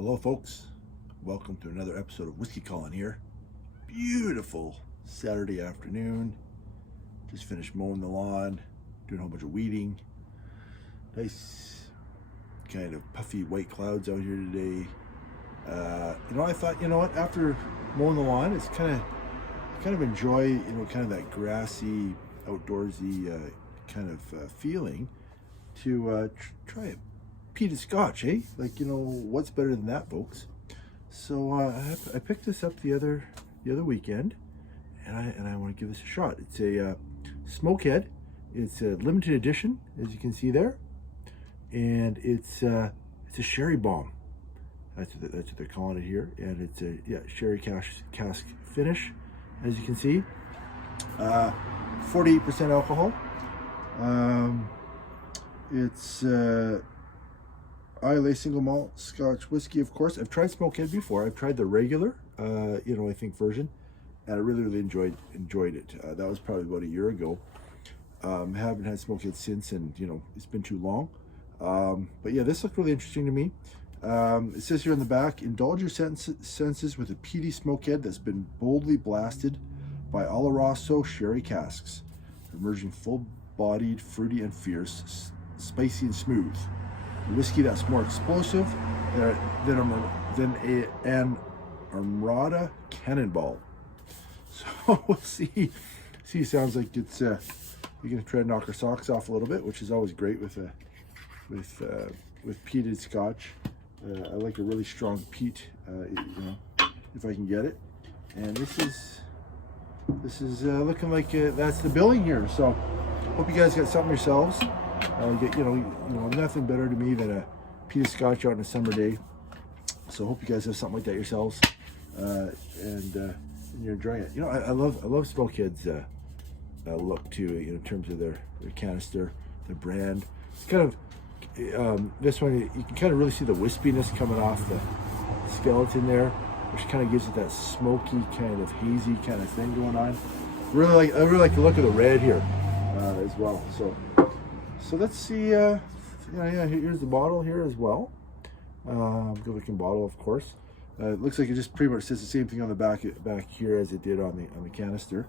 Hello folks, welcome to another episode of Whiskey Calling here. Beautiful Saturday afternoon. Just finished mowing the lawn, doing a whole bunch of weeding. Nice kind of puffy white clouds out here today. I thought, after mowing the lawn, it's kind of enjoy, kind of that grassy, outdoorsy kind of feeling to try a peated scotch, eh? What's better than that, folks? So I picked this up the other weekend, and I want to give this a shot. It's a Smokehead. It's a limited edition, as you can see there, and it's a sherry bomb. That's what they're calling it here, and it's a sherry cask finish, as you can see. 48% alcohol. It's Islay single malt Scotch whiskey, of course. I've tried Smokehead before. I've tried the regular, I think version, and I really enjoyed it. That was probably about a year ago. Haven't had Smokehead since, and it's been too long. But yeah, this looked really interesting to me. It says here on the back, indulge your senses with a peaty Smokehead that's been boldly blasted by Oloroso sherry casks, emerging full-bodied, fruity and fierce, spicy and smooth. A whiskey that's more explosive than an Armada cannonball. So we'll see. Sounds like it's you're gonna try to knock our socks off a little bit, which is always great with peated Scotch. I like a really strong peat, if I can get it. And this is looking like that's the billing here. So hope you guys got something yourselves. Nothing better to me than a peated Scotch out on a summer day. So hope you guys have something like that yourselves, and you're enjoying it. I love Smokehead's look too. In terms of their canister, their brand. It's kind of this one. You can kind of really see the wispiness coming off the skeleton there, which kind of gives it that smoky, kind of hazy kind of thing going on. I really like the look of the red here as well. So let's see. Here's the bottle here as well. Good looking bottle, of course. It looks like it just pretty much says the same thing on the back here as it did on the canister.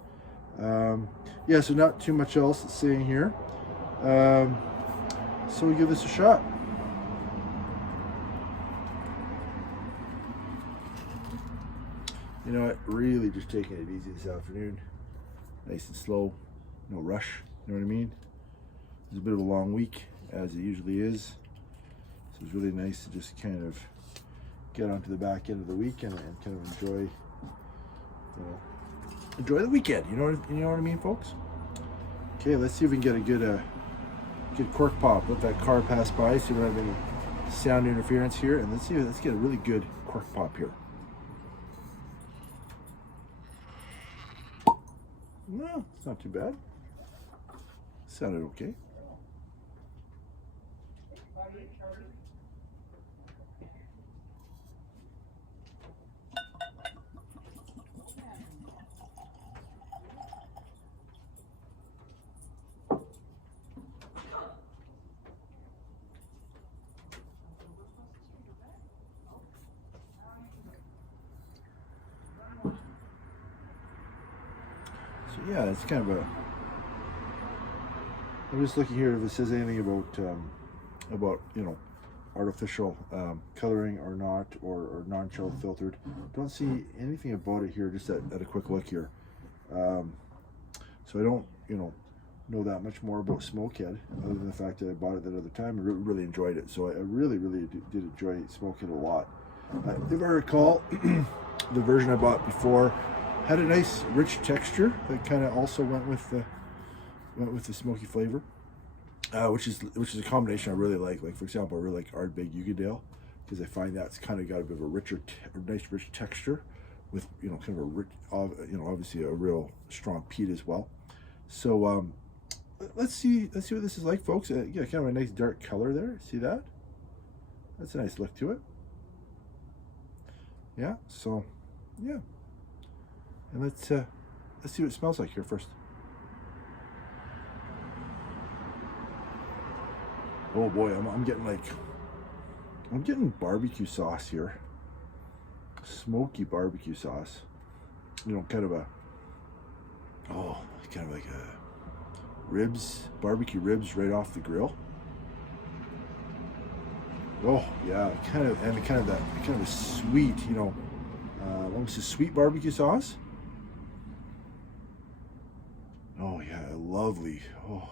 So not too much else it's saying here. So we give this a shot. Really just taking it easy this afternoon. Nice and slow, no rush. You know what I mean? It's a bit of a long week, as it usually is. So it's really nice to just kind of get onto the back end of the week and kind of enjoy the weekend. You know what I mean, folks? Okay, let's see if we can get a good cork pop. Let that car pass by, so we don't have any sound interference here, and let's get a really good cork pop here. No, it's not too bad. Sounded okay. So yeah, it's kind of I'm just looking here if it says anything about artificial coloring or not, or non-chill filtered. Don't see anything about it here, just at a quick look here. So I don't know that much more about Smokehead, other than the fact that I bought it that other time. I really enjoyed it, so I really did enjoy Smokehead a lot. If I recall, the version I bought before had a nice rich texture that kind of also went with the smoky flavor, which is a combination I really like. Like, for example, I really like Ardbeg Ugadale, because I find that's kind of got a bit of a nice rich texture with kind of a rich, obviously a real strong peat as well. So let's see what this is like, folks. Kind of a nice dark color there. See that? That's a nice look to it. Yeah. So yeah. And let's see what it smells like here first. Oh boy, I'm getting like I'm getting barbecue sauce here. Smoky barbecue sauce. You know, kind of a, oh, kind of like a ribs, barbecue ribs right off the grill. Oh yeah, kind of, and kind of that, kind of a sweet, you know, almost a sweet barbecue sauce. Oh yeah, lovely. Oh,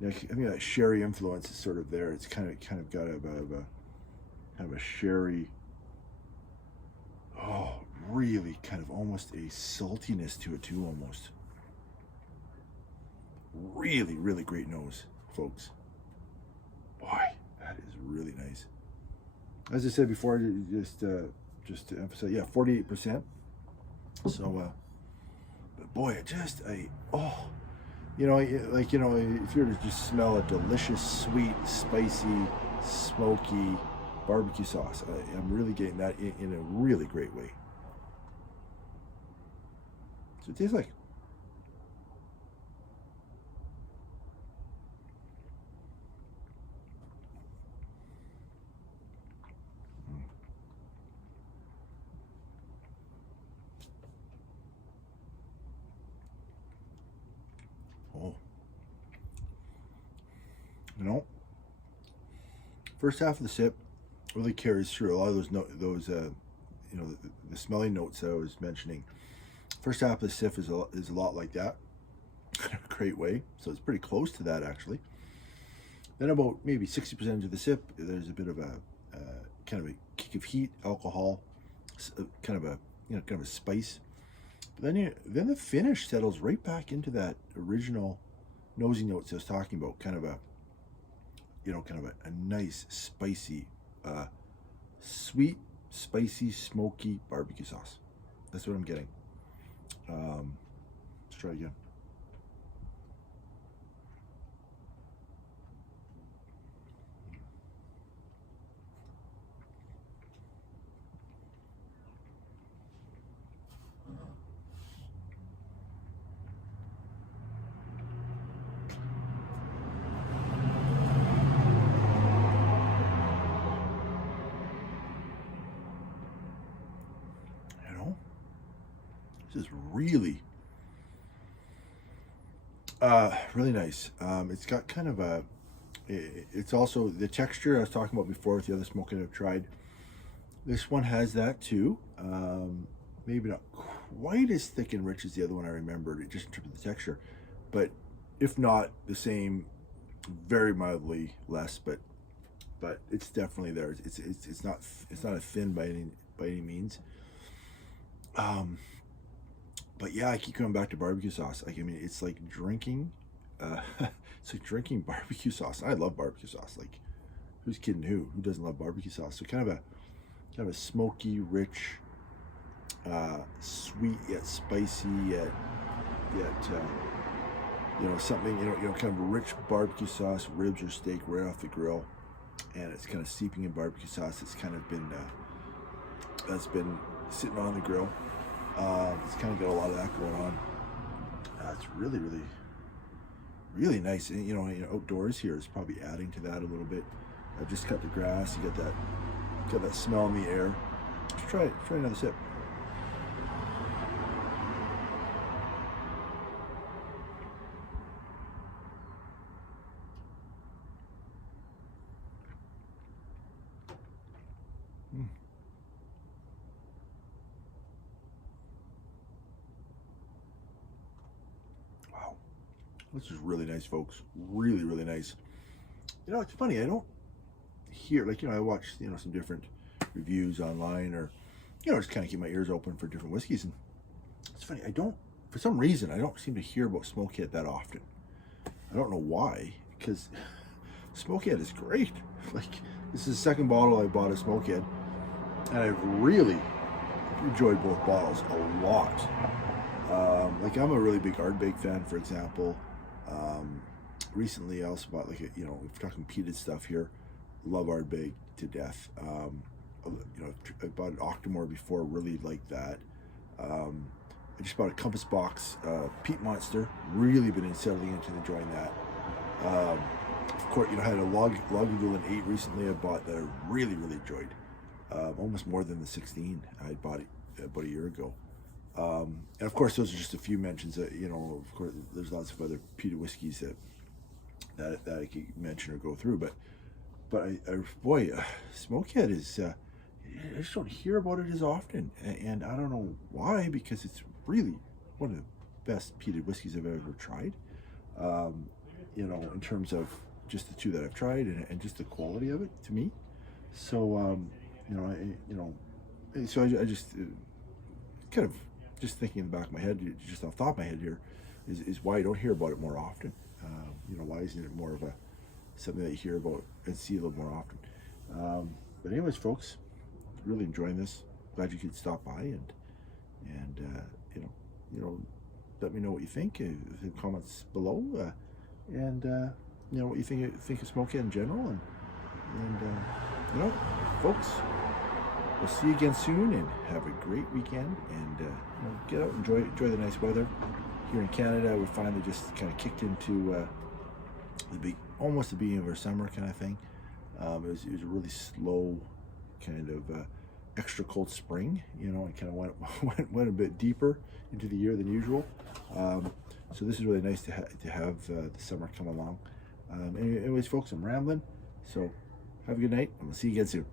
yeah, I think that sherry influence is sort of there. It's kind of got a kind of a sherry. Oh, really, kind of almost a saltiness to it too, almost. Really, really great nose, folks. Boy, that is really nice. As I said before, just to emphasize, yeah, 48%. So, but boy, it just oh, you know, like you know, if you were to just smell a delicious, sweet, spicy, smoky barbecue sauce, I'm really getting that in a really great way. So it tastes like. Oh, you know, first half of the sip really carries through a lot of you know, the smelling notes that I was mentioning. First half of the sip is a lot like that, in a great way. So it's pretty close to that actually. Then about maybe 60% of the sip, there's a bit of a kind of a kick of heat, alcohol, kind of a, you know, kind of a spice. But then the finish settles right back into that original nosy notes I was talking about, kind of a, you know, kind of a nice spicy, sweet, spicy, smoky barbecue sauce. That's what I'm getting. Let's try again. You know, this is really, really nice. It's got kind of a, it's also the texture I was talking about before with the other smoke that I've tried. This one has that too. Maybe not quite as thick and rich as the other one I remembered, just in terms of the texture, but if not the same, very mildly less. But it's definitely there. It's not a thin by any means. Um, but yeah, I keep coming back to barbecue sauce. Like I mean, it's like drinking. It's like drinking barbecue sauce. I love barbecue sauce. Like, who's kidding who? Who doesn't love barbecue sauce? So kind of a smoky, rich, sweet yet spicy yet you know, something, you know, kind of a rich barbecue sauce, ribs or steak right off the grill, and it's kind of steeping in barbecue sauce. It's kind of been that's been sitting on the grill. It's kind of got a lot of that going on. It's really, really, really nice. And you know, outdoors here is probably adding to that a little bit. I've just cut the grass. You got that smell in the air. Let's try it. Try another sip. Mm. Wow, this is really nice, folks. Really, really nice. You know, it's funny. I don't hear, like, you know, I watch, you know, some different reviews online, or you know, just kind of keep my ears open for different whiskeys. And it's funny. I don't, for some reason, I don't seem to hear about Smokehead that often. I don't know why, because Smokehead is great. Like, this is the second bottle I bought of Smokehead, and I've really enjoyed both bottles a lot. Like, I'm a really big Ardbeg fan, for example. Um, Recently, I also bought, like, you know, if we're talking peated stuff here, love Ardbeg to death. You know, I bought an Octomore before, really liked that. I just bought a Compass Box Peat Monster. Really been settling into enjoying that. Of course, you know, I had a Lagavulin 8 recently I bought that I really enjoyed, almost more than the 16 I bought it about a year ago. And of course, those are just a few mentions. You know, of course, there's lots of other peated whiskeys that I could mention or go through. But boy, Smokehead is. I just don't hear about it as often, and I don't know why. Because it's really one of the best peated whiskeys I've ever tried. You know, in terms of just the two that I've tried, and just the quality of it to me. So you know, so I just kind of just thinking in the back of my head, just off the top of my head here, is why I don't hear about it more often. You know, why isn't it more of something that you hear about and see a little more often? But anyways, folks, really enjoying this. Glad you could stop by and you know, let me know what you think in the comments below, and you know what you think of Smokehead in general, and you know, folks, we'll see you again soon, and have a great weekend, and you know, get out, enjoy the nice weather. Here in Canada, we finally just kind of kicked into almost the beginning of our summer kind of thing. It was a really slow kind of extra cold spring, you know, and kind of went a bit deeper into the year than usual. So this is really nice to have the summer come along. Anyways, folks, I'm rambling. So have a good night, and we'll see you again soon.